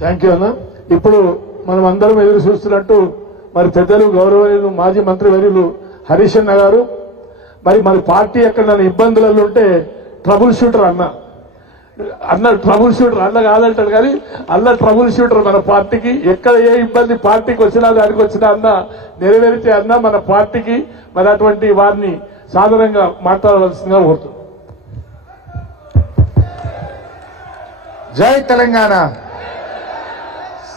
Thank you అన్న. ఇప్పుడు మనం అందరం ఎదురు చూస్తున్నట్టు మరి పెద్దలు గౌరవనీయులు మాజీ మంత్రివర్యులు హరీష్ అన్న గారు మరి మన పార్టీ ఎక్కడ ఇబ్బందులలో ఉంటే ట్రబుల్ షూటర్ అన్న ట్రబుల్ షూటర్ అన్న కాదంటాడు కానీ అన్న ట్రబుల్ షూటర్ మన పార్టీకి ఎక్కడ ఏ ఇబ్బంది పార్టీకి వచ్చినా దానికి వచ్చినా అన్న నెరవేర్చే అన్న మన పార్టీకి మరి అటువంటి వారిని సాధారణంగా మాట్లాడవలసిందిగా కోరుతున్నాం. జై తెలంగాణ.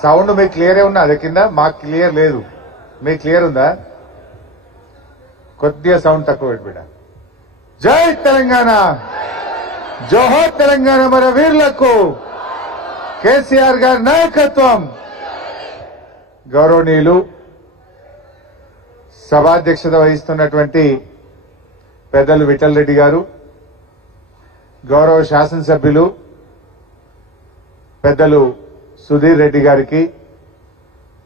సౌండ్ మీకు క్లియరే ఉన్నా అది కింద మాకు క్లియర్ లేదు. మీకు క్లియర్ ఉందా? కొద్దిగా సౌండ్ తక్కువ పెట్టిబిడ్డ. జై తెలంగాణ. జోహార్ తెలంగాణ. మన వీరులకు కేసీఆర్ గారి నాయకత్వం. గౌరవనీయులు సభాధ్యక్షత వహిస్తున్నటువంటి పెద్దలు విఠల్ రెడ్డి గారు, గౌరవ శాసనసభ్యులు పెద్దలు సుధీర్ రెడ్డి గారికి,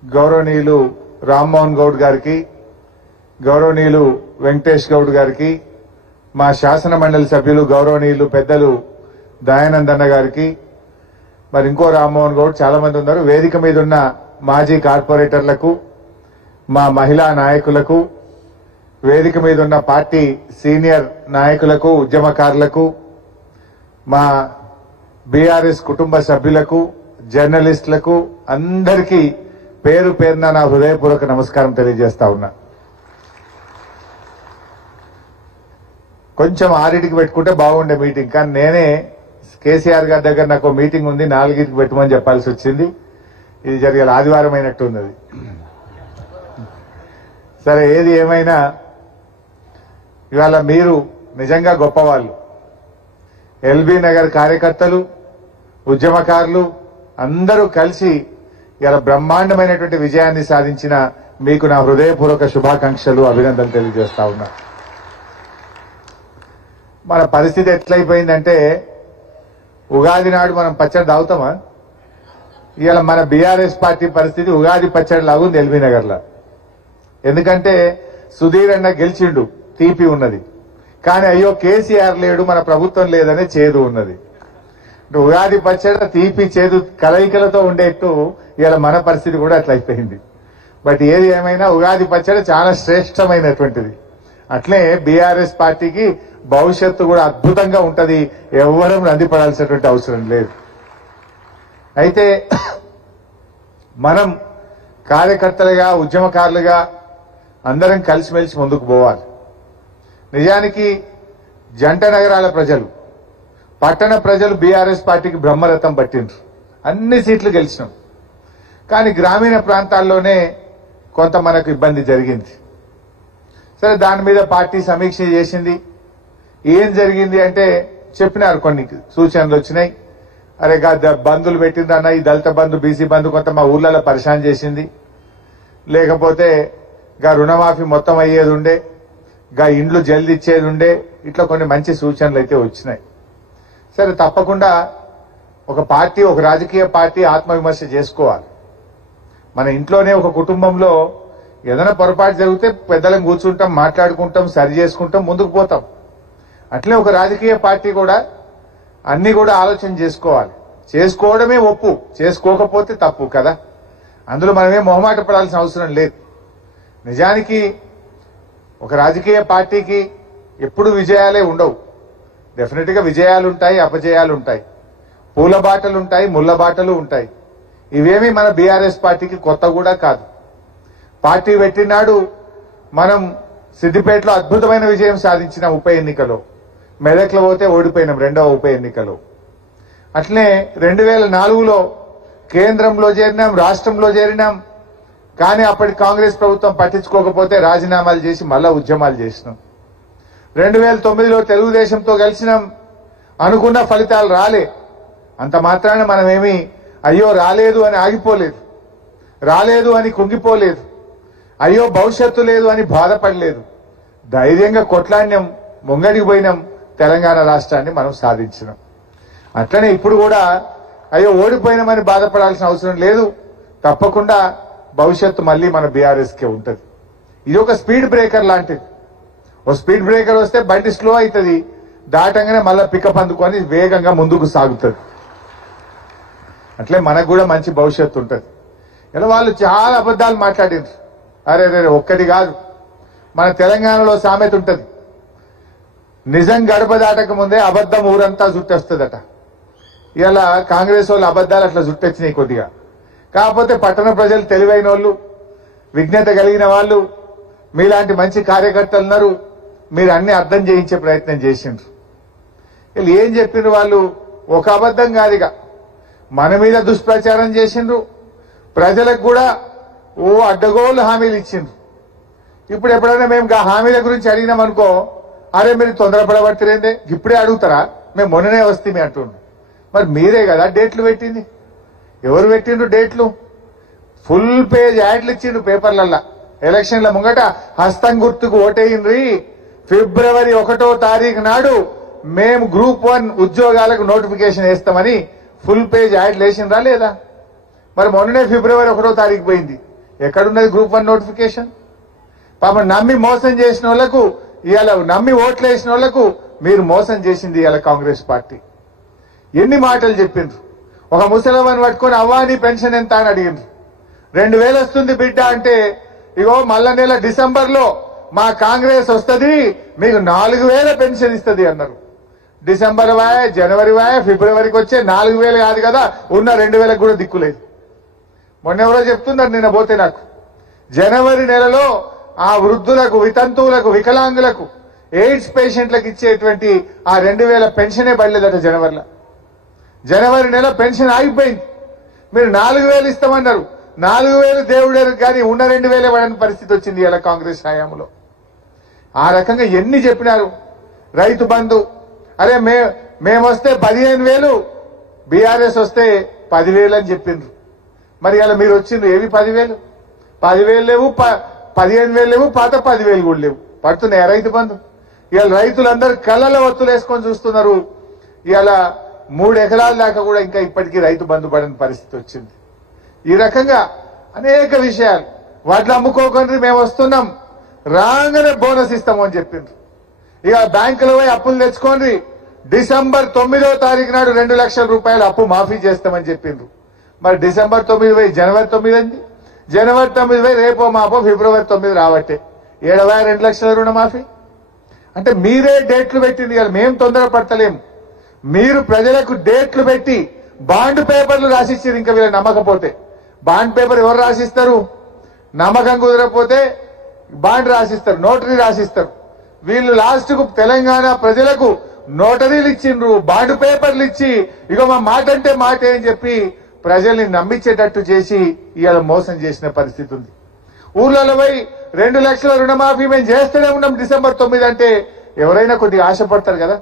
గౌరవనీయులు రామ్మోహన్ గౌడ్ గారికి, గౌరవనీయులు వెంకటేష్ గౌడ్ గారికి, మా శాసన మండలి సభ్యులు గౌరవనీయులు పెద్దలు దయానందన్న గారికి, మరి ఇంకో రామ్మోహన్ గౌడ్ చాలా మంది ఉన్నారు. వేదిక మీద ఉన్న మాజీ కార్పొరేటర్లకు, మా మహిళా నాయకులకు, వేదిక మీద ఉన్న పార్టీ సీనియర్ నాయకులకు, ఉద్యమకారులకు, మా బీఆర్ఎస్ కుటుంబ సభ్యులకు, జర్నలిస్టులకు అందరికీ పేరు పేరున నా హృదయపూర్వక నమస్కారం తెలియజేస్తా ఉన్నా. కొంచెం 6కి పెట్టుకుంటే బాగుండే మీటింగ్, కానీ నేనే కేసీఆర్ గారి దగ్గర నాకు మీటింగ్ ఉంది 4కి పెట్టమని చెప్పాల్సి వచ్చింది. ఇది జరిగే ఆదివారం అయినట్టు ఉన్నది. సరే, ఏది ఏమైనా ఇవాళ మీరు నిజంగా గొప్పవాళ్ళు. ఎల్బీ నగర్ కార్యకర్తలు, ఉద్యమకారులు అందరూ కలిసి ఇలా బ్రహ్మాండమైనటువంటి విజయాన్ని సాధించిన మీకు నా హృదయపూర్వక శుభాకాంక్షలు, అభినందనలు తెలియజేస్తా ఉన్నా. మన పరిస్థితి ఎట్లయిపోయిందంటే ఉగాది నాడు మనం పచ్చడి తాగుతామా? ఇవాళ మన బీఆర్ఎస్ పార్టీ పరిస్థితి ఉగాది పచ్చడి లాగుంది ఎల్బీ నగర్లో. ఎందుకంటే సుధీర్ అన్న గెలిచిండు, తీపి ఉన్నది, కానీ అయ్యో కేసీఆర్ లేడు, మన ప్రభుత్వం లేదనే చేదు ఉన్నది. ఉగాది పచ్చడి తీపి చేదు కలయికలతో ఉండేట్టు ఇవాళ మన పరిస్థితి కూడా అట్లా అయిపోయింది. బట్ ఏది ఏమైనా ఉగాది పచ్చడి చాలా శ్రేష్టమైనటువంటిది. అట్లే బీఆర్ఎస్ పార్టీకి భవిష్యత్తు కూడా అద్భుతంగా ఉంటది. ఎవ్వరం రందిపడాల్సినటువంటి అవసరం లేదు. అయితే మనం కార్యకర్తలుగా, ఉద్యమకారులుగా అందరం కలిసిమెలిసి ముందుకు పోవాలి. నిజానికి జంట నగరాల ప్రజలు, పట్టణ ప్రజలు బీఆర్ఎస్ పార్టీకి బ్రహ్మరథం పట్టిండ్రు. అన్ని సీట్లు గెలిచినాం, కానీ గ్రామీణ ప్రాంతాల్లోనే కొంత మనకు ఇబ్బంది జరిగింది. సరే, దాని మీద పార్టీ సమీక్ష చేసింది. ఏం జరిగింది అంటే చెప్పినారు, కొన్ని సూచనలు వచ్చినాయి. అరే బంధులు పెట్టింది అన్న, ఈ దళిత బంధు, బీసీ బంధు కొంత మా ఊర్లలో పరిశాన్ చేసింది. లేకపోతే రుణమాఫీ మొత్తం అయ్యేది ఉండే, ఇండ్లు జల్ది ఇచ్చేది ఉండే. ఇట్లా కొన్ని మంచి సూచనలు అయితే వచ్చినాయి. సరే, తప్పకుండా ఒక పార్టీ, ఒక రాజకీయ పార్టీ ఆత్మవిమర్శ చేసుకోవాలి. మన ఇంట్లోనే ఒక కుటుంబంలో ఏదైనా పొరపాటు జరిగితే పెద్దలను కూర్చుంటాం, మాట్లాడుకుంటాం, సరి చేసుకుంటాం, ముందుకు పోతాం. అట్లే ఒక రాజకీయ పార్టీ కూడా అన్ని కూడా ఆలోచన చేసుకోవాలి. చేసుకోవడమే ఒప్పు, చేసుకోకపోతే తప్పు కదా. అందులో మనమే మొహమాట పడాల్సిన అవసరం లేదు. నిజానికి ఒక రాజకీయ పార్టీకి ఎప్పుడు విజయాలే ఉండవు. డెఫినెట్ గా విజయాలు ఉంటాయి, అపజయాలు ఉంటాయి, పూల బాటలు ఉంటాయి, ముళ్ళ బాటలు ఉంటాయి. ఇవేమీ మన బీఆర్ఎస్ పార్టీకి కొత్త కూడా కాదు. పార్టీ పెట్టినాడు మనం సిద్దిపేటలో అద్భుతమైన విజయం సాధించిన ఉప ఎన్నికలో, మెదక్లో పోతే ఓడిపోయినాం 2వ ఉప ఎన్నికలో. అట్లనే 2004లో కేంద్రంలో చేరినాం, రాష్ట్రంలో చేరినాం, కానీ అప్పటి కాంగ్రెస్ ప్రభుత్వం పట్టించుకోకపోతే రాజీనామాలు చేసి మళ్ళా ఉద్యమాలు చేసినాం. 2009లో తెలుగుదేశంతో కలిసినాం, అనుకున్న ఫలితాలు రాలే. అంత మాత్రాన మనమేమి అయ్యో రాలేదు అని ఆగిపోలేదు, రాలేదు అని కుంగిపోలేదు, అయ్యో భవిష్యత్తు లేదు అని బాధపడలేదు. ధైర్యంగా కొట్లాడినాం, ముంగడికి పోయినాం, తెలంగాణ రాష్ట్రాన్ని మనం సాధించినాం. అట్లనే ఇప్పుడు కూడా అయ్యో ఓడిపోయినామని బాధపడాల్సిన అవసరం లేదు. తప్పకుండా భవిష్యత్తు మళ్ళీ మన బీఆర్ఎస్కే ఉంటుంది. ఇది ఒక స్పీడ్ బ్రేకర్ లాంటిది. ఓ స్పీడ్ బ్రేకర్ వస్తే బండి స్లో అవుతుంది, దాటంగానే మళ్ళీ పికప్ అందుకొని వేగంగా ముందుకు సాగుతుంది. అట్లే మనకు కూడా మంచి భవిష్యత్తు ఉంటుంది. ఇలా వాళ్ళు చాలా అబద్ధాలు మాట్లాడారు. అరే రే ఒక్కటి కాదు, మన తెలంగాణలో సామెత ఉంటుంది, నిజం గడప దాటక ముందే అబద్ధం ఊరంతా చుట్టేస్తుందట. ఇలా కాంగ్రెస్ వాళ్ళు అబద్ధాలు అట్లా చుట్టొచ్చినాయి కొద్దిగా. కాకపోతే పట్టణ ప్రజలు తెలివైన వాళ్ళు, విజ్ఞత కలిగిన వాళ్ళు, మీలాంటి మంచి కార్యకర్తలు ఉన్నారు, మీరు అన్ని అర్థం చేయించే ప్రయత్నం చేసిండ్రు. వీళ్ళు ఏం చెప్పిన వాళ్ళు ఒక అబద్ధం కాదుగా, మన మీద దుష్ప్రచారం చేసిండ్రు, ప్రజలకు కూడా ఓ అడ్డగోలు హామీలు ఇచ్చిండ్రు. ఇప్పుడు ఎప్పుడైనా మేము ఆ హామీల గురించి అడిగినామనుకో, అరే మీరు తొందరపడబట్టిరేందే, ఇప్పుడే అడుగుతారా, మేము మొన్ననే వస్తే అంటుండ్రు. మరి మీరే కదా డేట్లు పెట్టింది. ఎవరు పెట్టిండ్రు డేట్లు? ఫుల్ పేజ్ యాడ్లు ఇచ్చిండ్రు పేపర్లల్లా. ఎలక్షన్ల ముంగట హస్తం గుర్తుకు ఓటేయండ్రి, ఫిబ్రవరి 1వ తారీఖు నాడు మేము గ్రూప్ 1 ఉద్యోగాలకు నోటిఫికేషన్ వేస్తామని ఫుల్ పేజ్ యాడ్లు వేసిండ్రా లేదా? మరి మొన్ననే ఫిబ్రవరి 1వ తారీఖు పోయింది, ఎక్కడున్నది గ్రూప్ 1 నోటిఫికేషన్? పాపం నమ్మి మోసం చేసిన వాళ్లకు, ఇవాళ నమ్మి ఓట్లు వేసిన వాళ్లకు మీరు మోసం చేసింది ఇవాళ కాంగ్రెస్ పార్టీ. ఎన్ని మాటలు చెప్పిండ్రు. ఒక ముసలమ్మని పట్టుకొని అవ్వాని పెన్షన్ ఎంత అని అడిగిండ్రు. 2000 వస్తుంది బిడ్డ అంటే, ఇగో మళ్ళా నెల డిసెంబర్లో మా కాంగ్రెస్ వస్తుంది, మీకు 4000 పెన్షన్ ఇస్తుంది అన్నారు. డిసెంబర్ వాయ, జనవరి వాయ, ఫిబ్రవరికి వచ్చే 4000 కాదు కదా, ఉన్న 2000 కూడా దిక్కులేదు. మొన్న ఎవరో చెప్తున్నారు నిన్న పోతే నాకు, జనవరి నెలలో ఆ వృద్ధులకు, వితంతువులకు, వికలాంగులకు, ఎయిడ్స్ పేషెంట్లకు ఇచ్చేటువంటి ఆ 2000 పెన్షనే పడలేదట జనవరిలో. జనవరి నెల పెన్షన్ ఆగిపోయింది. మీరు 4000 ఇస్తామన్నారు, 4000 దేవుడేరు కానీ ఉన్న 2000 పడని పరిస్థితి వచ్చింది ఇలా కాంగ్రెస్ హయాంలో. ఆ రకంగా ఎన్ని చెప్పినారు. రైతు బంధు, అరే మేము వస్తే 15,000, బీఆర్ఎస్ వస్తే 10,000 అని చెప్పిండ్రు. మరి ఇలా మీరు వచ్చిండ్రు ఏవి 10,000? 10,000 లేవు, 15,000 లేవు, పాత 10,000 కూడా లేవు. పడుతున్నాయా రైతు బంధు? ఇవాళ రైతులందరూ కళ్ళలో ఒత్తులు వేసుకొని చూస్తున్నారు. ఇవాళ 3 ఎకరాల దాకా కూడా ఇంకా ఇప్పటికీ రైతు బంధు పడని పరిస్థితి వచ్చింది. ఈ రకంగా అనేక విషయాలు. వాటిని అమ్ముకోకుండా మేము వస్తున్నాం, రాగానే బోనస్ ఇస్తాము అని చెప్పిండ్రు. ఇక బ్యాంకులో పోయి అప్పులు తెచ్చుకోండి, డిసెంబర్ 9వ తారీఖు నాడు 2 లక్షల రూపాయలు అప్పు మాఫీ చేస్తామని చెప్పిండ్రు. మరి డిసెంబర్ 9 పోయి జనవరి 9 అంది, జనవరి 9 పోయి రేపో మాపో ఫిబ్రవరి 9 రావట్టే, 2 లక్షల రుణమాఫీ. అంటే మీరే డేట్లు పెట్టింది కదా, మేము తొందరపడతలేము. మీరు ప్రజలకు డేట్లు పెట్టి బాండ్ పేపర్లు రాసిచ్చారు. ఇంకా వీళ్ళు నమ్మకపోతే బాండ్ పేపర్ ఎవరు రాసిస్తారు? నమ్మకం కుదరకపోతే బాండ్ రాసిస్తారు, నోటరీ రాసిస్తారు. వీళ్ళు లాస్ట్ కు తెలంగాణ ప్రజలకు నోటరీలు ఇచ్చిండ్రు, బాండ్ పేపర్లు ఇచ్చి ఇక మా మాట అంటే మాటే అని చెప్పి ప్రజల్ని నమ్మించేటట్టు చేసి ఇవాళ మోసం చేసిన పరిస్థితి ఉంది. ఊర్లలో పోయి 2 లక్షల రుణమాఫీ మేము చేస్తూనే ఉన్నాం డిసెంబర్ 9 అంటే ఎవరైనా కొద్దిగా ఆశపడతారు కదా.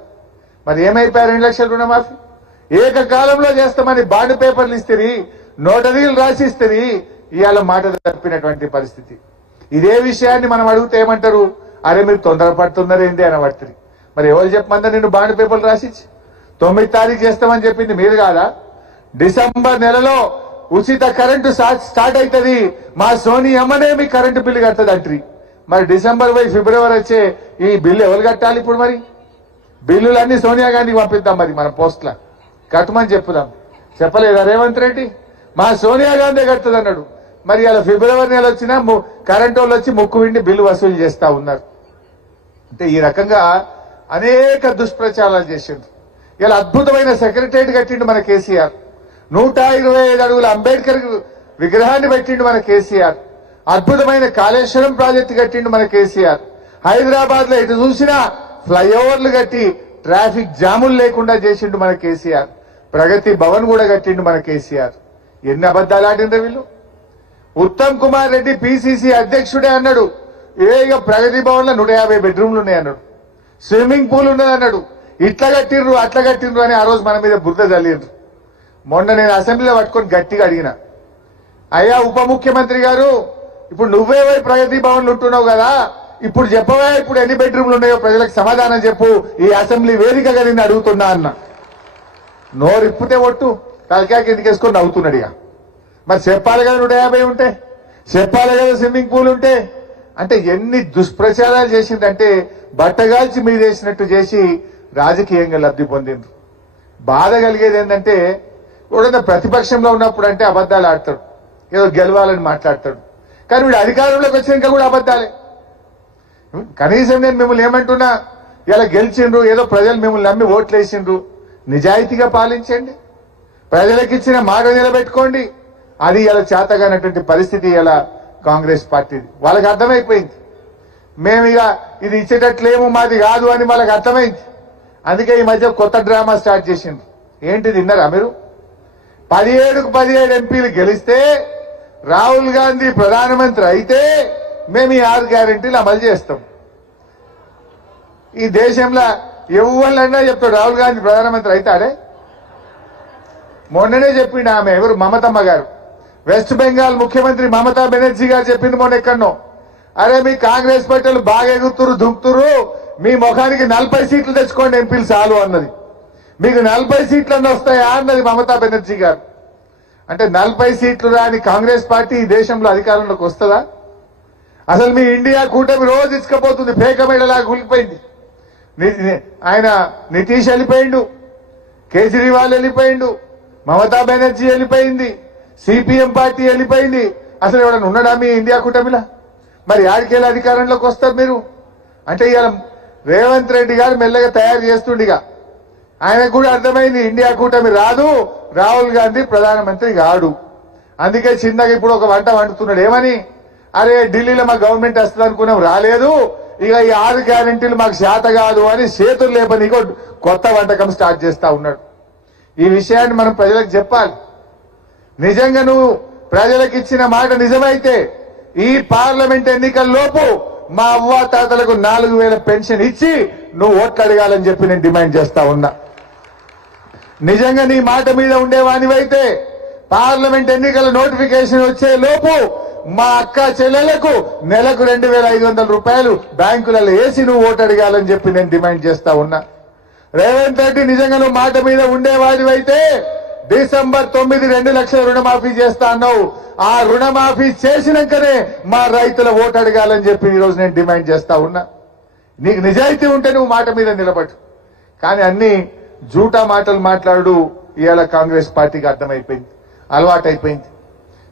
మరి ఏమైపోయారు 2 లక్షల రుణమాఫీ? ఏకకాలంలో చేస్తామని బాండ్ పేపర్లు ఇస్తుంది, నోటరీలు రాసిస్తుంది, ఇవాళ మాట తప్పినటువంటి పరిస్థితి. ఇదే విషయాన్ని మనం అడిగితే ఏమంటారు? అరే మీరు తొందరపడుతున్నారేంటి అని పడుతుంది. మరి ఎవరు చెప్పమందా నిన్ను బాండ్ పేపర్లు రాసిచ్చి 9వ తారీఖు చేస్తామని చెప్పింది మీరు కాదా? డిసెంబర్ నెలలో ఉచిత కరెంటు స్టార్ట్ అవుతుంది, మా సోనియమ్మనే మీ కరెంటు బిల్లు కడుతుంది అంటారు. మరి డిసెంబర్ పోయి ఫిబ్రవరి వచ్చే ఈ బిల్లు ఎవరు కట్టాలి? ఇప్పుడు మరి బిల్లులన్నీ సోనియా గాంధీకి పంపిద్దాం, మరి మన పోస్టుల కట్టమని చెప్పుదాం. చెప్పలేదా రేవంత్ రెడ్డి? మా సోనియా గాంధీ కడుతుంది అన్నాడు. మరి అలా ఫిబ్రవరి నెల వచ్చినా కరెంటు వాళ్ళు వచ్చి ముక్కు విండి బిల్లు వసూలు చేస్తా ఉన్నారు. అంటే ఈ రకంగా అనేక దుష్ప్రచారాలు చేసిండ్రు. ఇలా అద్భుతమైన సెక్రటరియట్ కట్టిండు మన కేసీఆర్, 125 అడుగుల అంబేద్కర్ విగ్రహాన్ని పెట్టిండు మన కేసీఆర్, అద్భుతమైన కాళేశ్వరం ప్రాజెక్టు కట్టిండు మన కేసీఆర్, హైదరాబాద్ లో ఎటు చూసినా ఫ్లైఓవర్లు కట్టి ట్రాఫిక్ జాములు లేకుండా చేసిండు మన కేసీఆర్, ప్రగతి భవన్ కూడా కట్టిండు మన కేసీఆర్. ఎన్ని అబద్ధాలు ఆడిండ్రు వీళ్ళు. ఉత్తమ్ కుమార్ రెడ్డి పిసిసి అధ్యక్షుడే అన్నాడు, ఇక ప్రగతి భవన్ లో 150 బెడ్రూమ్లు ఉన్నాయన్నాడు, స్విమ్మింగ్ పూల్ ఉన్నదన్నాడు, ఇట్లా కట్టిండ్రు అట్లా కట్టిండ్రు అని ఆ రోజు మన మీద బురద చల్లిండ్రు. మొన్న నేను అసెంబ్లీలో పట్టుకొని గట్టిగా అడిగిన, అయ్యా ఉప ముఖ్యమంత్రి గారు, ఇప్పుడు నువ్వే ప్రగతి భవన్లు ఉంటున్నావు కదా, ఇప్పుడు చెప్పవా ఇప్పుడు ఎన్ని బెడ్రూమ్లు ఉన్నాయో ప్రజలకు సమాధానం చెప్పు, ఈ అసెంబ్లీ వేదికగా నిన్ను అడుగుతున్నా అన్న. నోరిప్పితే ఒట్టు తలకాయ కిందకేసుకొని నవ్వుతున్నాడు. ఇక మరి చెప్పాలి కదా 150 ఉంటే, చెప్పాలి కదా స్విమ్మింగ్ పూల్ ఉంటే. అంటే ఎన్ని దుష్ప్రచారాలు చేసిందంటే బట్టగాల్చి మీదేసినట్టు చేసి రాజకీయంగా లబ్ధి పొందిండ్రు. బాధ కలిగేది ఏంటంటే కూడా ప్రతిపక్షంలో ఉన్నప్పుడు అంటే అబద్ధాలు ఆడతాడు, ఏదో గెలవాలని మాట్లాడతాడు. కానీ వీడు అధికారంలోకి వచ్చినాక కూడా అబద్ధాలే. కనీసం నేను మిమ్మల్ని ఏమంటున్నా, ఇలా గెలిచిండ్రు, ఏదో ప్రజలు మిమ్మల్ని నమ్మి ఓట్లు వేసిండ్రు, నిజాయితీగా పాలించండి, ప్రజలకు ఇచ్చిన మాట నిలబెట్టుకోండి. అది ఇలా చేతగానటువంటి పరిస్థితి ఇలా కాంగ్రెస్ పార్టీది. వాళ్ళకి అర్థమైపోయింది, మేము ఇక ఇది ఇచ్చేటట్లేమో మాది కాదు అని వాళ్ళకి అర్థమైంది. అందుకే ఈ మధ్య కొత్త డ్రామా స్టార్ట్ చేసిండ్రు. ఏంటిది విన్నారా మీరు? 17కు 17 ఎంపీలు గెలిస్తే రాహుల్ గాంధీ ప్రధానమంత్రి అయితే మేము ఈ 6 గ్యారెంటీలు అమలు చేస్తాం. ఈ దేశంలో ఎవళ్ళన్నా చెప్తాడు రాహుల్ గాంధీ ప్రధానమంత్రి అవుతాడే. మొన్ననే చెప్పిండు ఆమె, ఎవరు, మమతమ్మ గారు, వెస్ట్ బెంగాల్ ముఖ్యమంత్రి మమతా బెనర్జీ గారు చెప్పింది మొన్న ఎక్కడనో, అరే మీ కాంగ్రెస్ పార్టీలు బాగా ఎగుతురు దుంకుతురు, మీ ముఖానికి 40 సీట్లు తెచ్చుకోండి ఎంపీలు చాలు అన్నది. మీకు 40 సీట్లన్నీ వస్తాయా అన్నది మమతా బెనర్జీ గారు. అంటే 40 సీట్లు రాని కాంగ్రెస్ పార్టీ ఈ దేశంలో అధికారంలోకి వస్తుందా? అసలు మీ ఇండియా కూటమి రోజు ఇసుకపోతుంది, పేకమేడలాగా కూలిపోయింది. ఆయన నితీష్ వెళ్ళిపోయిండు, కేజ్రీవాల్ వెళ్ళిపోయిండు, మమతా బెనర్జీ వెళ్ళిపోయింది, సిపిఎం పార్టీ వెళ్ళిపోయింది. అసలు ఎవడన్నా ఉన్నాడా మీ ఇండియా కూటమిలా? మరి ఆడికెళ్ళి అధికారంలోకి వస్తారు మీరు? అంటే ఇవాళ రేవంత్ రెడ్డి గారు మెల్లగా తయారు చేస్తుండిగా, ఆయనకు కూడా అర్థమైంది ఇండియా కూటమి రాదు, రాహుల్ గాంధీ ప్రధానమంత్రి కాడు. అందుకే చిన్నగా ఇప్పుడు ఒక వంట వండుతున్నాడు. ఏమని? అరే ఢిల్లీలో మా గవర్నమెంట్ వస్తుంది అనుకున్నాం, రాలేదు, ఇక ఈ 6 గ్యారెంటీలు మాకు చేత కాదు అని చేతులు లేపని కొత్త వంటకం స్టార్ట్ చేస్తా ఉన్నాడు. ఈ విషయాన్ని మనం ప్రజలకు చెప్పాలి. నిజంగా నువ్వు ప్రజలకు ఇచ్చిన మాట నిజమైతే ఈ పార్లమెంట్ ఎన్నికల్లోపు మా అవ్వ తాతలకు 4000 పెన్షన్ ఇచ్చి నువ్వు ఓట్లు అడగాలని చెప్పి నేను డిమాండ్ చేస్తా ఉన్నా. నిజంగా నీ మాట మీద ఉండేవానివైతే పార్లమెంట్ ఎన్నికల నోటిఫికేషన్ వచ్చే లోపు మా అక్క చెల్లెలకు నెలకు 2500 రూపాయలు బ్యాంకులలో వేసి నువ్వు ఓటు అడగాలని చెప్పి నేను డిమాండ్ చేస్తా ఉన్నా. రేవంత్ రెడ్డి నిజంగా నువ్వు మాట మీద ఉండేవాడివైతే డిసెంబర్ 9 2 లక్షల రుణమాఫీ చేస్తా అన్నావు. ఆ రుణమాఫీ చేసినాకనే మా రైతుల ఓటు అడగాలని చెప్పి ఈరోజు నేను డిమాండ్ చేస్తా ఉన్నా. నీకు నిజాయితీ ఉంటే నువ్వు మాట మీద నిలబడు. కానీ అన్ని జూటా మాటలు మాట్లాడు ఇవాళ కాంగ్రెస్ పార్టీకి అర్థమైపోయింది, అలవాటైపోయింది.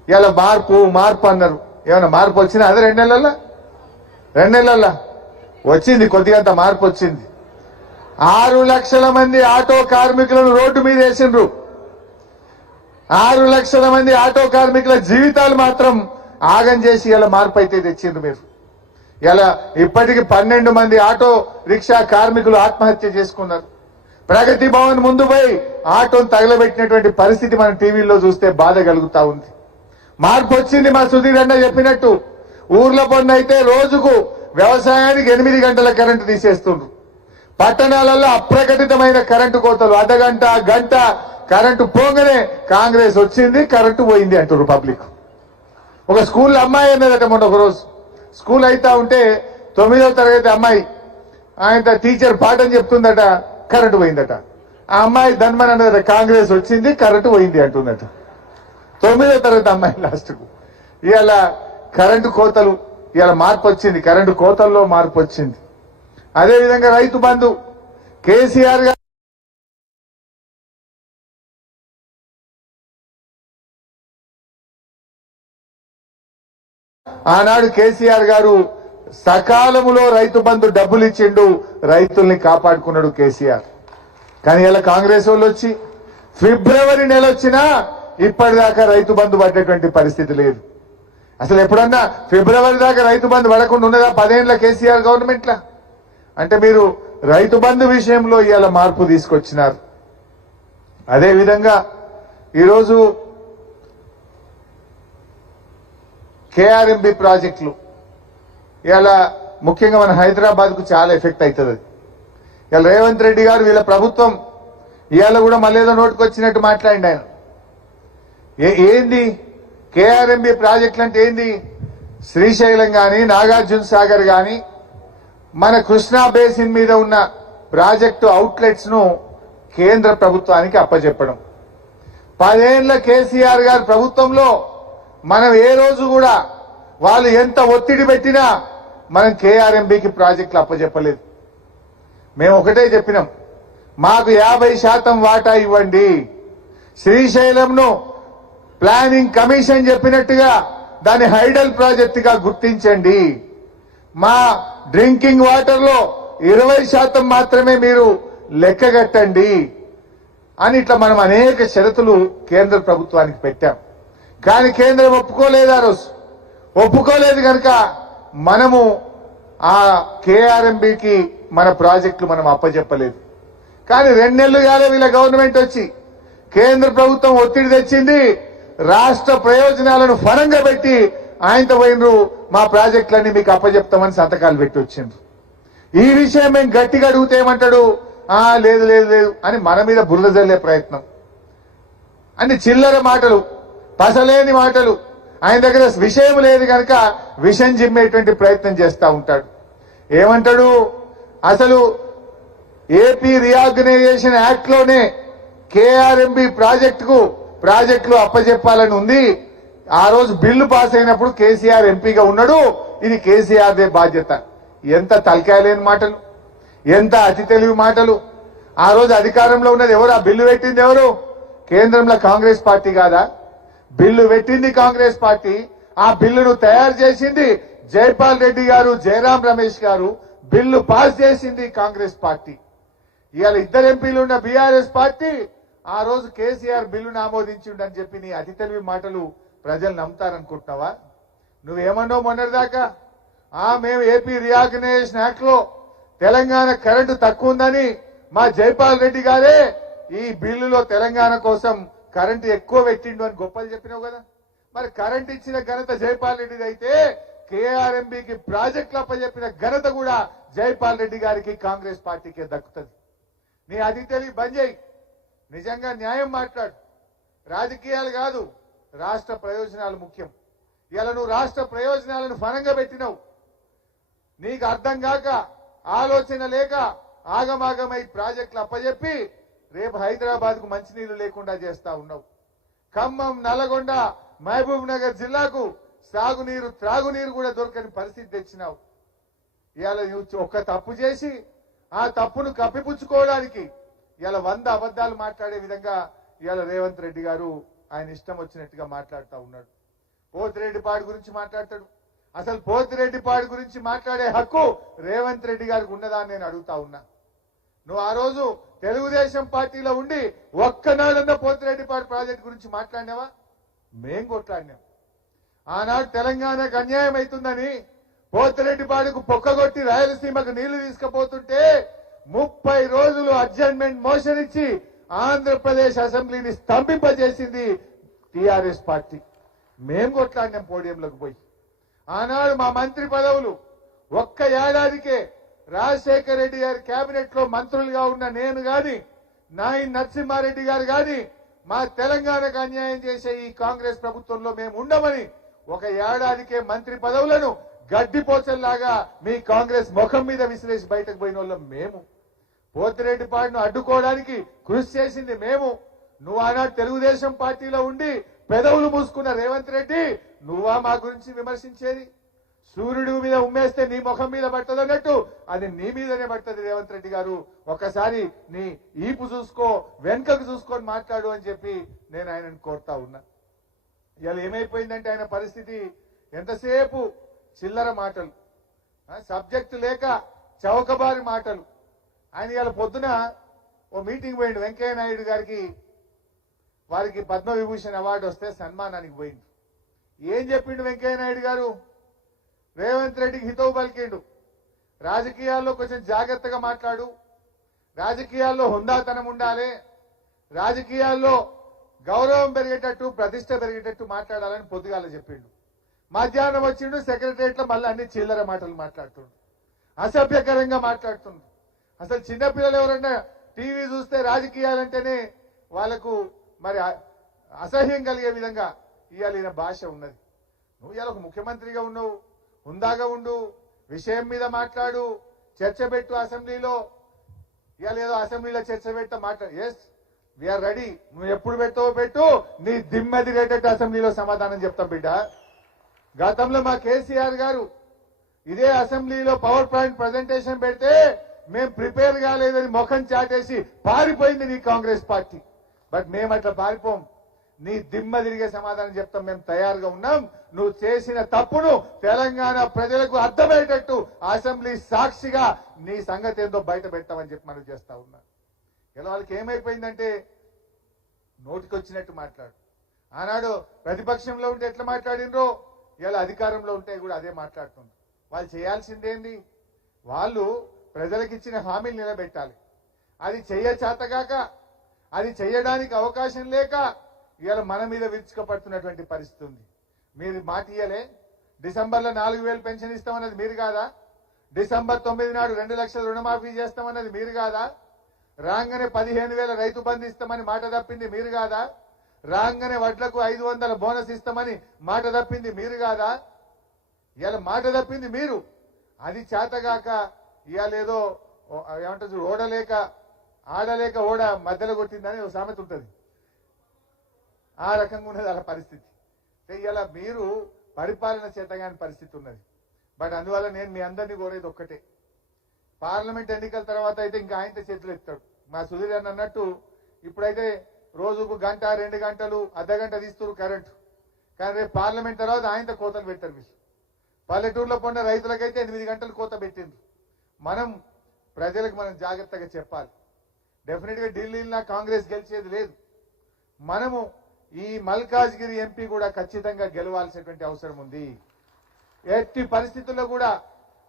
ఇవాళ మార్పు అన్నారు. ఏమైనా మార్పు వచ్చినా? అదే 2 నెలల్లో వచ్చింది, కొద్దిగంత మార్పు వచ్చింది. 6 లక్షల మంది ఆటో కార్మికులను రోడ్డు మీద వేసిండ్రు. 6 లక్షల మంది ఆటో కార్మికుల జీవితాలు మాత్రం ఆగం చేసి ఇలా మార్పు అయితే తెచ్చిండ్రు మీరు. ఇలా ఇప్పటికి 12 మంది ఆటో రిక్షా కార్మికులు ఆత్మహత్య చేసుకున్నారు. ప్రగతి భవన్ ముందు పోయి ఆటోను తగలబెట్టినటువంటి పరిస్థితి మనం టీవీలో చూస్తే బాధ కలుగుతా ఉంది. మార్పు వచ్చింది. మా సుధీర్ అన్న చెప్పినట్టు ఊర్ల పన్ను అయితే రోజుకు వ్యవసాయానికి 8 గంటల కరెంటు తీసేస్తుండ్రు. పట్టణాలలో అప్రకటితమైన కరెంటు కోతలు, అర్ధగంట గంట కరెంటు పోగానే కాంగ్రెస్ వచ్చింది, కరెంటు పోయింది అంటారు పబ్లిక్. ఒక స్కూల్లో అమ్మాయి అన్నదట మొన్న ఒక రోజు, స్కూల్ అయితా ఉంటే 9వ తరగతి అమ్మాయి, ఆయన టీచర్ పాఠం చెప్తుందట, కరెంటు పోయిందట. ఆ అమ్మాయి ధన్మన్ అన్నదట, కాంగ్రెస్ వచ్చింది కరెంటు పోయింది అంటుందట. 9వ తరగతి అమ్మాయి లాస్ట్కు. ఇవాళ కరెంటు కోతలు, ఇవాళ మార్పు వచ్చింది, కరెంటు కోతల్లో మార్పు వచ్చింది. అదేవిధంగా రైతు బంధు కేసీఆర్ గారు ఆనాడు కేసీఆర్ గారు సకాలములో రైతు బంధు డబ్బులు ఇచ్చిండు, రైతుల్ని కాపాడుకున్నాడు కేసీఆర్. కానీ ఇలా కాంగ్రెస్ వాళ్ళు వచ్చి ఫిబ్రవరి నెల వచ్చినా ఇప్పటిదాకా రైతు బంధు పడ్డటువంటి పరిస్థితి లేదు. అసలు ఎప్పుడన్నా ఫిబ్రవరి దాకా రైతు బంధు పడకుండా ఉన్నదా 10 ఏళ్ల కేసీఆర్ గవర్నమెంట్లా? అంటే మీరు రైతు బంధు విషయంలో ఇవాళ మార్పు తీసుకొచ్చినారు. అదేవిధంగా ఈరోజు కేఆర్ఎంబి ప్రాజెక్టులు ఇవాళ ముఖ్యంగా మన హైదరాబాద్ కు చాలా ఎఫెక్ట్ అవుతుంది. ఇవాళ రేవంత్ రెడ్డి గారు వీళ్ళ ప్రభుత్వం ఇవాళ కూడా మళ్ళీ ఏదో నోటుకు వచ్చినట్టు మాట్లాడింది ఆయన. ఏంది కేఆర్ఎంబి ప్రాజెక్టులు అంటే ఏంది? శ్రీశైలం గాని, నాగార్జున సాగర్ గాని, మన కృష్ణా బేసిన్ మీద ఉన్న ప్రాజెక్టు అవుట్లెట్స్ ను కేంద్ర ప్రభుత్వానికి అప్పచెప్పడం. 10 ఏళ్ల కేసీఆర్ గారి ప్రభుత్వంలో మనం ఏ రోజు కూడా వాళ్ళు ఎంత ఒత్తిడి పెట్టినా మనం కేఆర్ఎంబికి ప్రాజెక్టులు అప్పచెప్పలేదు. మేము ఒకటే చెప్పినాం, మాకు 50% వాటా ఇవ్వండి, శ్రీశైలంను ప్లానింగ్ కమిషన్ చెప్పినట్టుగా దాన్ని హైడల్ ప్రాజెక్టుగా గుర్తించండి. మా డ్రింకింగ్ వాటర్ లో 20% మాత్రమే మీరు లెక్కగట్టండి అని ఇట్లా మనం అనేక షరతులు కేంద్ర ప్రభుత్వానికి పెట్టాం. కానీ కేంద్రం ఒప్పుకోలేదు. ఆ రోజు ఒప్పుకోలేదు కనుక మనము ఆ కేఆర్ఎంబికి మన ప్రాజెక్టులు మనం అప్పచెప్పలేదు. కానీ 2 నెలలు కాలే వీళ్ళ గవర్నమెంట్ వచ్చి కేంద్ర ప్రభుత్వం ఒత్తిడి తెచ్చింది. రాష్ట్ర ప్రయోజనాలను ఫలంగా పెట్టి ఆయనతో పోయినరు మా ప్రాజెక్టులన్నీ మీకు అప్పచెప్తామని సంతకాలు పెట్టి వచ్చిండ్రు. ఈ విషయం మేము గట్టిగా అడిగితే ఏమంటాడు, లేదు లేదు లేదు అని మన మీద బురద జల్లే ప్రయత్నం. అన్ని చిల్లర మాటలు, పసలేని మాటలు. ఆయన దగ్గర విషయం లేదు కనుక విషం జిమ్మేటువంటి ప్రయత్నం చేస్తా ఉంటాడు. ఏమంటాడు, అసలు ఏపీ రీఆర్గనైజేషన్ యాక్ట్ లోనే కేఆర్ఎంబి ప్రాజెక్టులు అప్పచెప్పాలని ఉంది. ఆ రోజు బిల్లు పాస్ అయినప్పుడు కేసీఆర్ ఎంపీగా ఉన్నాడు. ఇది కేసీఆర్దే బాధ్యత. ఎంత తలకాయలేని మాటలు, ఎంత అతి తెలివి మాటలు. ఆ రోజు అధికారంలో ఉన్నది ఎవరు? ఆ బిల్లు పెట్టింది ఎవరు? కేంద్రంలో కాంగ్రెస్ పార్టీ కాదా? బిల్లు పెట్టింది కాంగ్రెస్ పార్టీ. ఆ బిల్లును తయారు చేసింది జైపాల్ రెడ్డి గారు, జయరాం రమేష్ గారు. బిల్లు పాస్ చేసింది కాంగ్రెస్ పార్టీ. ఇవాళ 2 ఎంపీలు ఉన్న బీఆర్ఎస్ పార్టీ ఆ రోజు కేసీఆర్ బిల్లును ఆమోదించిండని చెప్పి నీ అతి తెలివి మాటలు ప్రజలు నమ్ముతారనుకుంటున్నావా? నువ్వేమన్నావు మొన్నటిదాకా? మేము ఏపీ రీఆర్గనైజేషన్ యాక్ట్ లో తెలంగాణ కరెంటు తక్కువ ఉందని మా జైపాల్ రెడ్డి గారే ఈ బిల్లులో తెలంగాణ కోసం కరెంటు ఎక్కువ పెట్టిండు అని గొప్పలు చెప్పినావు కదా. మరి కరెంట్ ఇచ్చిన ఘనత జైపాల్ రెడ్డిది అయితే కేఆర్ఎంబికి ప్రాజెక్టులు అప్పచెప్పిన ఘనత కూడా జైపాల్ రెడ్డి గారికి, కాంగ్రెస్ పార్టీకే దక్కుతుంది. నీ అది తెలివి బంద్ చేయి. నిజంగా న్యాయం మాట్లాడు. రాజకీయాలు కాదు, రాష్ట్ర ప్రయోజనాలు ముఖ్యం. ఇలా నువ్వు రాష్ట్ర ప్రయోజనాలను ఫలంగా పెట్టినావు. నీకు అర్థం కాక, ఆలోచన లేక ఆగమాగమై ప్రాజెక్టులు అప్పచెప్పి రేపు హైదరాబాద్ కు మంచినీళ్లు లేకుండా చేస్తా ఉన్నావు. ఖమ్మం, నల్లగొండ, మహబూబ్ నగర్ జిల్లాకు సాగునీరు, త్రాగునీరు కూడా దొరకని పరిస్థితి తెచ్చినావు. ఇవాళ నువ్వు ఒక్క తప్పు చేసి ఆ తప్పును కప్పిపుచ్చుకోవడానికి ఇలా 100 అబద్దాలు మాట్లాడే విధంగా ఇవాళ రేవంత్ రెడ్డి గారు ఆయన ఇష్టం వచ్చినట్టుగా మాట్లాడుతూ ఉన్నాడు. పోతిరెడ్డిపాడు గురించి మాట్లాడతాడు. అసలు పోతిరెడ్డిపాడు గురించి మాట్లాడే హక్కు రేవంత్ రెడ్డి గారికి ఉన్నదా అని నేను అడుగుతా ఉన్నా. నువ్వు ఆ రోజు తెలుగుదేశం పార్టీలో ఉండి ఒక్కనాడన్నా పోతిరెడ్డిపాడు ప్రాజెక్టు గురించి మాట్లాడినావా? మేం కొట్లాడినాం. ఆనాడు తెలంగాణకు అన్యాయం అవుతుందని పోతిరెడ్డిపాడుకు పొక్కగొట్టి రాయలసీమకు నీళ్లు తీసుకుపోతుంటే 30 రోజులు అడ్జర్న్మెంట్ మోషన్ ఇచ్చి ఆంధ్రప్రదేశ్ అసెంబ్లీని స్తంభింపజేసింది టీఆర్ఎస్ పార్టీ. మేం కొట్లాడినాం పోడియంలోకి పోయి. ఆనాడు మా మంత్రి పదవులు ఒక్క ఏడాదికే రాజశేఖర రెడ్డి గారి కేబినెట్ లో మంత్రులుగా ఉన్న నేను గాని, నాయన్ నరసింహారెడ్డి గారు గాని మా తెలంగాణకు అన్యాయం చేసే ఈ కాంగ్రెస్ ప్రభుత్వంలో మేము ఉండమని ఒక ఏడాదికే మంత్రి పదవులను గడ్డిపోచల్లాగా మీ కాంగ్రెస్ ముఖం మీద విసిరేసి బయటకు పోయిన వాళ్ళం మేము. పోతిరెడ్డిపాడును అడ్డుకోవడానికి కృషి చేసింది మేము. నువ్వు ఆనాడు తెలుగుదేశం పార్టీలో ఉండి పెదవులు మూసుకున్న రేవంత్ రెడ్డి నువ్వా మా గురించి విమర్శించేది? సూర్యుడి మీద ఉమ్మేస్తే నీ ముఖం మీద పడుతుంది అన్నట్టు అది నీ మీదనే పడుతుంది. రేవంత్ రెడ్డి గారు ఒకసారి నీ ఈపు చూసుకో, వెనుకకు చూసుకొని మాట్లాడు అని చెప్పి నేను ఆయనను కోరుతా ఉన్నా. ఇవాళ ఏమైపోయిందంటే ఆయన పరిస్థితి ఎంతసేపు చిల్లర మాటలు, సబ్జెక్టు లేక చౌకబారి మాటలు. ఆయన ఇవాళ పొద్దున ఓ మీటింగ్ పోయిండు. వెంకయ్య నాయుడు గారికి వారికి పద్మవిభూషణ్ అవార్డు వస్తే సన్మానానికి పోయింది. ఏం చెప్పిండు వెంకయ్య నాయుడు గారు? రేవంత్ రెడ్డికి హితవు పలికిండు. రాజకీయాల్లో కొంచెం జాగ్రత్తగా మాట్లాడు, రాజకీయాల్లో హుందాతనం ఉండాలి, రాజకీయాల్లో గౌరవం పెరిగేటట్టు, ప్రతిష్ట పెరిగేటట్టు మాట్లాడాలని పొద్దుగాల చెప్పిండు. మధ్యాహ్నం వచ్చిండు సెక్రటరియట్ లో మళ్ళీ అన్ని చిల్లర మాటలు మాట్లాడుతుండు, అసభ్యకరంగా మాట్లాడుతుండు. అసలు చిన్నపిల్లలు ఎవరన్నా టీవీ చూస్తే రాజకీయాలంటేనే వాళ్లకు మరి అసహ్యం కలిగే విధంగా ఇవాళ ఈయన భాష ఉన్నది. నువ్వు ఇవాళ ఒక ముఖ్యమంత్రిగా ఉన్నావు, హుందాగా ఉండు, విషయం మీద మాట్లాడు, చర్చ పెట్టు అసెంబ్లీలో. ఇవాళ ఏదో అసెంబ్లీలో చర్చ పెట్ట మాట్లాడు. Yes we are ready. నువ్వు ఎప్పుడు పెట్టావో పెట్టు, నీ దిమ్మదిరేటట్టు అసెంబ్లీలో సమాధానం చెప్తాం బిడ్డ. గతంలో మా కేసీఆర్ గారు ఇదే అసెంబ్లీలో పవర్ పాయింట్ ప్రజెంటేషన్ పెడితే మేం ప్రిపేర్ కాలేదని ముఖం చాటేసి పారిపోయింది నీ కాంగ్రెస్ పార్టీ. బట్ మేము అట్లా పారిపోం. నీ దిమ్మ తిరిగే సమాధానం చెప్తాం. మేము తయారుగా ఉన్నాం. నువ్వు చేసిన తప్పును తెలంగాణ ప్రజలకు అర్థమయ్యేటట్టు అసెంబ్లీ సాక్షిగా నీ సంగతి ఏందో బయట పెడతామని చెప్పి మనం చేస్తా ఉన్నా. ఇలా వాళ్ళకి ఏమైపోయిందంటే నోటికొచ్చినట్టు మాట్లాడు. ఆనాడు ప్రతిపక్షంలో ఉంటే ఎట్లా మాట్లాడినరో ఇలా అధికారంలో ఉంటే కూడా అదే మాట్లాడుతుంది. వాళ్ళు చేయాల్సిందేంది? వాళ్ళు ప్రజలకు ఇచ్చిన హామీలు నిలబెట్టాలి. అది చేతగాక, అది చేయడానికి అవకాశం లేక ఇవాళ మన మీద విరుచుకపడుతున్నటువంటి పరిస్థితి ఉంది. మీరు మాట ఇయ్యలే. డిసెంబర్లో 4,000 పెన్షన్ ఇస్తామన్నది మీరు కాదా? డిసెంబర్ 9 నాడు 2 లక్షల రుణమాఫీ చేస్తామన్నది మీరు కాదా? రాగానే 15,000 రైతు బంధు ఇస్తామని మాట తప్పింది మీరు కాదా? రాగానే వడ్లకు 500 బోనస్ ఇస్తామని మాట తప్పింది మీరు కాదా? ఇవాళ మాట తప్పింది మీరు. అది చేతగాక ఇవాళ ఏదో ఏమంటారు, ఓడలేక ఆడలేక ఓడ మధ్యలో కొట్టిందని ఒక సామెత ఉంటుంది. ఆ రకంగా ఉన్నది అలా పరిస్థితి. ఇలా మీరు పరిపాలన చేతగాని పరిస్థితి ఉన్నది. బట్ అందువల్ల నేను మీ అందరినీ కోరేది ఒక్కటే, పార్లమెంట్ ఎన్నికల తర్వాత అయితే ఇంకా ఆయనతో చేతులు ఎత్తాడు. మా సుధీర్ అన్న అన్నట్టు ఇప్పుడైతే రోజుకు గంట 2 గంటలు అర్ధగంట తీస్తున్నారు కరెంటు. కానీ రేపు పార్లమెంట్ తర్వాత ఆయనతో కోతలు పెట్టారు. వీళ్ళు పల్లెటూరులో పొంద రైతులకైతే 8 గంటలు కోత పెట్టిండ్రు. మనం ప్రజలకు మనం జాగ్రత్తగా చెప్పాలి. డెఫినెట్ గా ఢిల్లీలో కాంగ్రెస్ గెలిచేది లేదు. మనము ఈ మల్కాజ్గిరి ఎంపీ కూడా ఖచ్చితంగా గెలవాల్సినటువంటి అవసరం ఉంది. ఎట్టి పరిస్థితుల్లో కూడా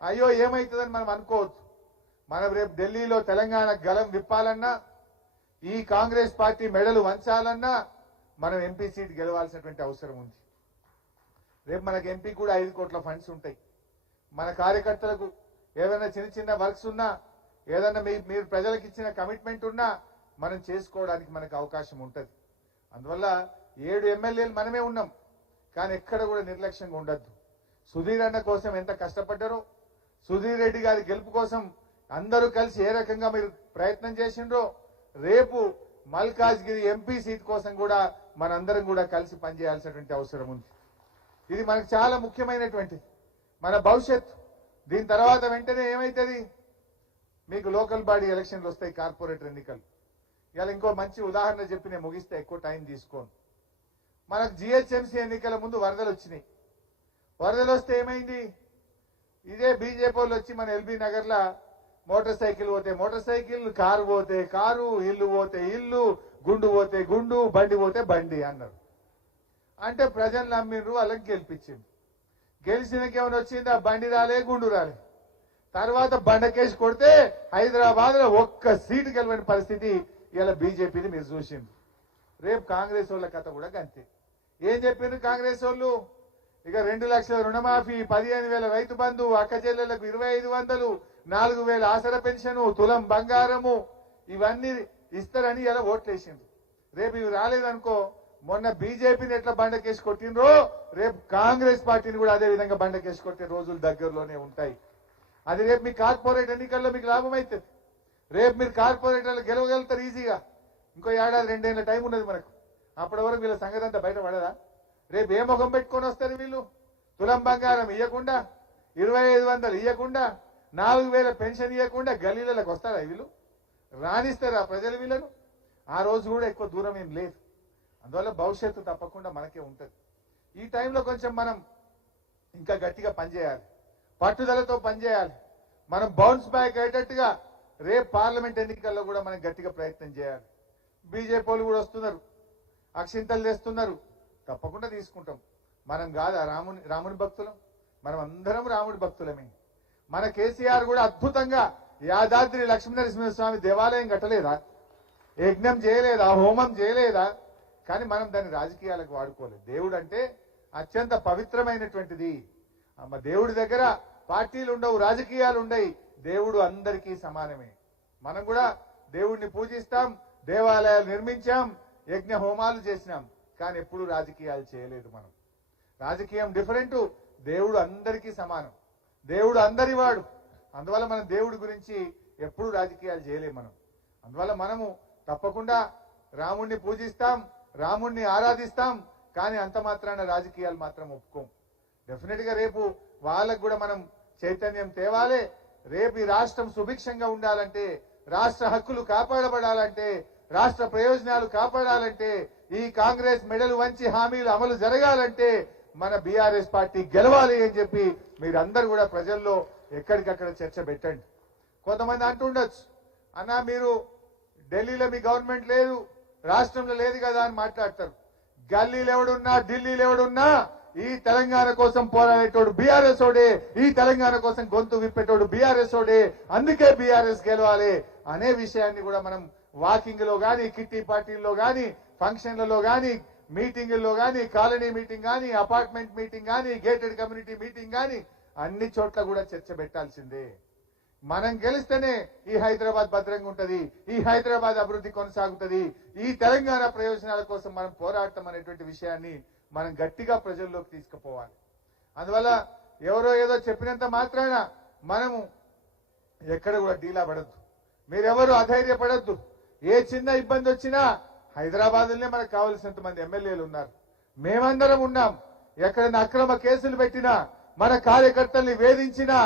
అయ్యో ఏమైతుందని మనం అనుకోవద్దు. మనం రేపు ఢిల్లీలో తెలంగాణ గలం విప్పాలన్నా, ఈ కాంగ్రెస్ పార్టీ మెడలు వంచాలన్నా మనం ఎంపీ సీట్ గెలవాల్సినటువంటి అవసరం ఉంది. రేపు మనకు ఎంపీ కూడా 5 కోట్ల ఫండ్స్ ఉంటాయి. మన కార్యకర్తలకు ఏదైనా చిన్న చిన్న వర్క్స్ ఉన్నా, ఏదన్నా మీరు ప్రజలకు ఇచ్చిన కమిట్మెంట్ ఉన్నా మనం చేసుకోవడానికి మనకు అవకాశం ఉంటుంది. అందువల్ల 7 ఎమ్మెల్యేలు మనమే ఉన్నాం. కానీ ఎక్కడ కూడా నిర్లక్ష్యంగా ఉండద్దు. సుధీర్ అన్న కోసం ఎంత కష్టపడ్డారో, సుధీర్ రెడ్డి గారి గెలుపు కోసం అందరూ కలిసి ఏ రకంగా మీరు ప్రయత్నం చేసిండ్రో, రేపు మల్కాజ్గిరి ఎంపీ సీట్ కోసం కూడా మనందరం కూడా కలిసి పనిచేయాల్సినటువంటి అవసరం ఉంది. ఇది మనకు చాలా ముఖ్యమైనటువంటి మన భవిష్యత్తు. దీని తర్వాత వెంటనే ఏమైతుంది, మీకు లోకల్ బాడీ ఎలక్షన్లు వస్తాయి, కార్పొరేటర్ ఎన్నికలు. ఇలా ఇంకో మంచి ఉదాహరణ చెప్పి నేను ముగిస్తే ఎక్కువ టైం తీసుకోను. మనకు జిహెచ్ఎంసీ ఎన్నికల ముందు వరదలు వచ్చినాయి. వరదలు వస్తే ఏమైంది, ఇదే బీజేపీ వాళ్ళు వచ్చి మన ఎల్బీ నగర్ లా మోటార్ సైకిల్ పోతే మోటార్ సైకిల్, కారు పోతే కారు, ఇల్లు పోతే ఇల్లు, గుండు పోతే గుండు, బండి పోతే బండి అన్నారు. అంటే ప్రజలు నమ్మిండ్రు, వాళ్ళకి గెలిపించింది. గెలిచినకేమైనా వచ్చింది, ఆ బండి రాలే, గుండు రాలే. తర్వాత బండకేసి కొడితే హైదరాబాద్ లో ఒక్క సీటు గెలవని పరిస్థితి ఇలా బీజేపీని మీరు చూసిండ్రు. రేపు కాంగ్రెస్ వాళ్ళ కథ కూడా గంతే. ఏం చెప్పిండ్రు కాంగ్రెస్ వాళ్ళు? ఇక 2 లక్షల రుణమాఫీ, 15,000 రైతు బంధు, అక్క చెల్లెళ్లకు 2,500, 4,000 ఆసర పెన్షన్, తులం బంగారము, ఇవన్నీ ఇస్తారని ఇలా ఓట్లేసిండ్రు. రేపు ఇవి రాలేదనుకో, మొన్న బీజేపీని ఎట్లా బండకేసి కొట్టిండ్రో రేపు కాంగ్రెస్ పార్టీని కూడా అదే విధంగా బండకేసి కొట్టే రోజులు దగ్గరలోనే ఉంటాయి. అది రేపు మీ కార్పొరేట్ ఎన్నికల్లో మీకు లాభం అవుతుంది. రేపు మీరు కార్పొరేటర్లు గెలవగలుగుతారు ఈజీగా. ఇంకో 1-2 ఏళ్ల టైం ఉన్నది మనకు. అప్పటి వరకు వీళ్ళ సంగతి అంతా బయట పడదా? రేపు ఏ ముఖం పెట్టుకొని వస్తారు వీళ్ళు? తులం బంగారం ఇవ్వకుండా, 2,500 ఇవ్వకుండా, 4,000 పెన్షన్ ఇవ్వకుండా గల్లీలకు వస్తారా వీళ్ళు? రాణిస్తారా ప్రజలు వీళ్ళను? ఆ రోజు కూడా ఎక్కువ దూరం ఏం లేదు. అందువల్ల భవిష్యత్తు తప్పకుండా మనకే ఉంటుంది. ఈ టైంలో కొంచెం మనం ఇంకా గట్టిగా పనిచేయాలి, పట్టుదలతో పనిచేయాలి. మనం బౌన్స్ బ్యాక్ అయ్యేటట్టుగా రేపు పార్లమెంట్ ఎన్నికల్లో కూడా మనం గట్టిగా ప్రయత్నం చేయాలి. బీజేపీ వాళ్ళు కూడా వస్తున్నారు, అక్షింతలు తెస్తున్నారు, తప్పకుండా తీసుకుంటాం. మనం కాదా రాముని భక్తులం? మనం అందరం రాముడి భక్తులమే. మన కేసీఆర్ కూడా అద్భుతంగా యాదాద్రి లక్ష్మీనరసింహస్వామి దేవాలయం కట్టలేదా? యజ్ఞం చేయలేదా? హోమం చేయలేదా? కానీ మనం దాన్ని రాజకీయాలకు వాడుకోలేదు. దేవుడు అంటే అత్యంత పవిత్రమైనటువంటిది. దేవుడి దగ్గర పార్టీలు ఉండవు, రాజకీయాలు ఉండయి. దేవుడు అందరికీ సమానమే. మనం కూడా దేవుడిని పూజిస్తాం, దేవాలయాలు నిర్మించాం, యజ్ఞ హోమాలు చేసినాం, కానీ ఎప్పుడు రాజకీయాలు చేయలేదు. మనం రాజకీయం డిఫరెంట్, దేవుడు అందరికీ సమానం, దేవుడు అందరివాడు. అందువల్ల మనం దేవుడి గురించి ఎప్పుడు రాజకీయాలు చేయలేం మనం. అందువల్ల మనము తప్పకుండా రాముణ్ణి పూజిస్తాం, రాముణ్ణి ఆరాధిస్తాం, కానీ అంత మాత్రాన రాజకీయాలు మాత్రం ఒప్పుకోం. డెఫినెట్ గా రేపు వాళ్ళకు కూడా మనం చైతన్యం తేవాలి. రేపు ఈ రాష్ట్రం సుభిక్షంగా ఉండాలంటే, రాష్ట్ర హక్కులు కాపాడబడాలంటే, రాష్ట్ర ప్రయోజనాలు కాపాడాలంటే ఈ కాంగ్రెస్ మెడలు వంచి హామీలు అమలు జరగాలంటే మన బీఆర్ఎస్ పార్టీ గెలవాలి అని చెప్పి మీరందరూ కూడా ప్రజల్లో ఎక్కడికక్కడ చర్చ పెట్టండి. కొంతమంది అంటుండొచ్చు, అన్నా మీరు ఢిల్లీలో మీ గవర్నమెంట్ లేదు, రాష్ట్రంలో లేదు కదా అని మాట్లాడతారు. గల్లీలు ఎవడున్నా, ఢిల్లీలో ఎవడున్నా ఈ తెలంగాణ కోసం పోరాడేటోడు బీఆర్ఎస్ ఓడే, ఈ తెలంగాణ కోసం గొంతు విప్పేటోడు బీఆర్ఎస్ ఓడే, అందుకే బీఆర్ఎస్ గెలవాలి అనే విషయాన్ని కూడా మనం వాకింగ్ లో గాని, కిట్టి పార్టీల్లో గాని, ఫంక్షన్లలో గాని, మీటింగుల్లో గాని, కాలనీ మీటింగ్ గాని, అపార్ట్మెంట్ మీటింగ్ గాని, గేటెడ్ కమ్యూనిటీ మీటింగ్ గాని అన్ని చోట్ల కూడా చర్చ పెట్టాల్సిందే. మనం గెలిస్తేనే ఈ హైదరాబాద్ భద్రంగా ఉంటది, ఈ హైదరాబాద్ అభివృద్ధి కొనసాగుతుంది, ఈ తెలంగాణ ప్రయోజనాల కోసం మనం పోరాడటం అనేటువంటి విషయాన్ని మనం గట్టిగా ప్రజల్లోకి తీసుకుపోవాలి. అందువల్ల ఎవరో ఏదో చెప్పినంత మాత్రాన మనము ఎక్కడ కూడా డీలా పడద్దు, మీరెవరు అధైర్యపడద్దు. ఏ చిన్న ఇబ్బంది వచ్చినా హైదరాబాద్లోనే మనకు కావలసినంత మంది ఎమ్మెల్యేలు ఉన్నారు, మేమందరం ఉన్నాం. ఎక్కడైనా అక్రమ కేసులు పెట్టినా, మన కార్యకర్తల్ని వేధించినా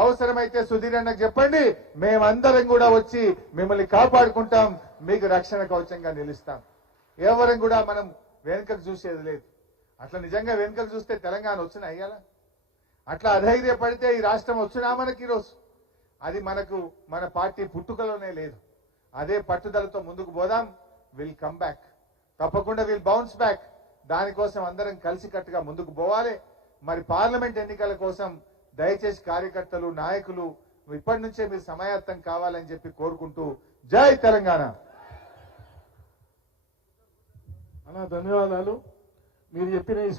అవసరమైతే సుధీర్ అన్నకు చెప్పండి, మేమందరం కూడా వచ్చి మిమ్మల్ని కాపాడుకుంటాం, మీకు రక్షణ కవచంగా నిలుస్తాం. ఎవరం కూడా మనం వెనుకకు చూసేది లేదు. అట్లా నిజంగా వెనుకకు చూస్తే తెలంగాణ వచ్చినా అయ్యాలా? అట్లా అధైర్యపడితే ఈ రాష్ట్రం వచ్చినా మనకి ఈరోజు అది మనకు మన పార్టీ పుట్టుకలోనే లేదు. అదే పట్టుదలతో ముందుకు పోదాం. విల్ కమ్ బ్యాక్, తప్పకుండా విల్ బౌన్స్ బ్యాక్. దానికోసం అందరం కలిసికట్టుగా ముందుకు పోవాలి. మరి పార్లమెంట్ ఎన్నికల కోసం దయచేసి కార్యకర్తలు, నాయకులు ఇప్పటి నుంచే మీరు సమాయత్తం కావాలని చెప్పి కోరుకుంటూ జై తెలంగాణ. అన్న ధన్యవాదాలు. మీరు చెప్పిన ఈ